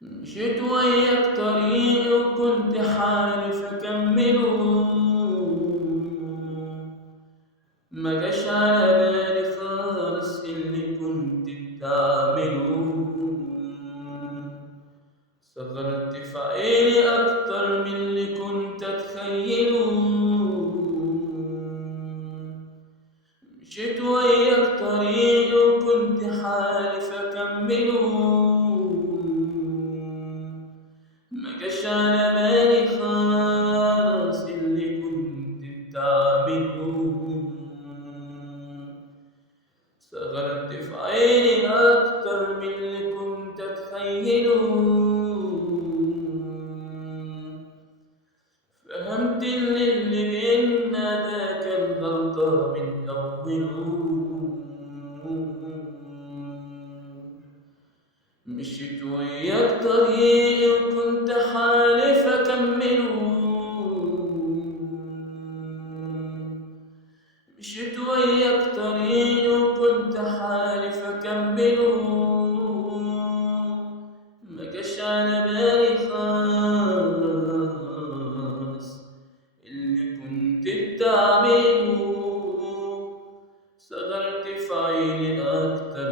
مشيت وياك طريق وكنت حالف أكمله، ما جاش على بالي خالص اللي كنت بتعمله. صغرت في عيني أكتر من اللي كنت أتخيله. مشيت وياك طريق وكنت حالف أكمله، ما جاش على بالي خالص اللي كنت بتعمله. صغرت في عيني أكتر من اللي كنت أتخيله. فهمت إن اللي بينا ده كان غلطة من أوله. مشيت وياك طريقي وكنت حالف أكمله. مشيت وياك طريقي وكنت حالف أكمله، ما جاش على بالي خالص اللي كنت بتعمله. صغرت في عيني أكتر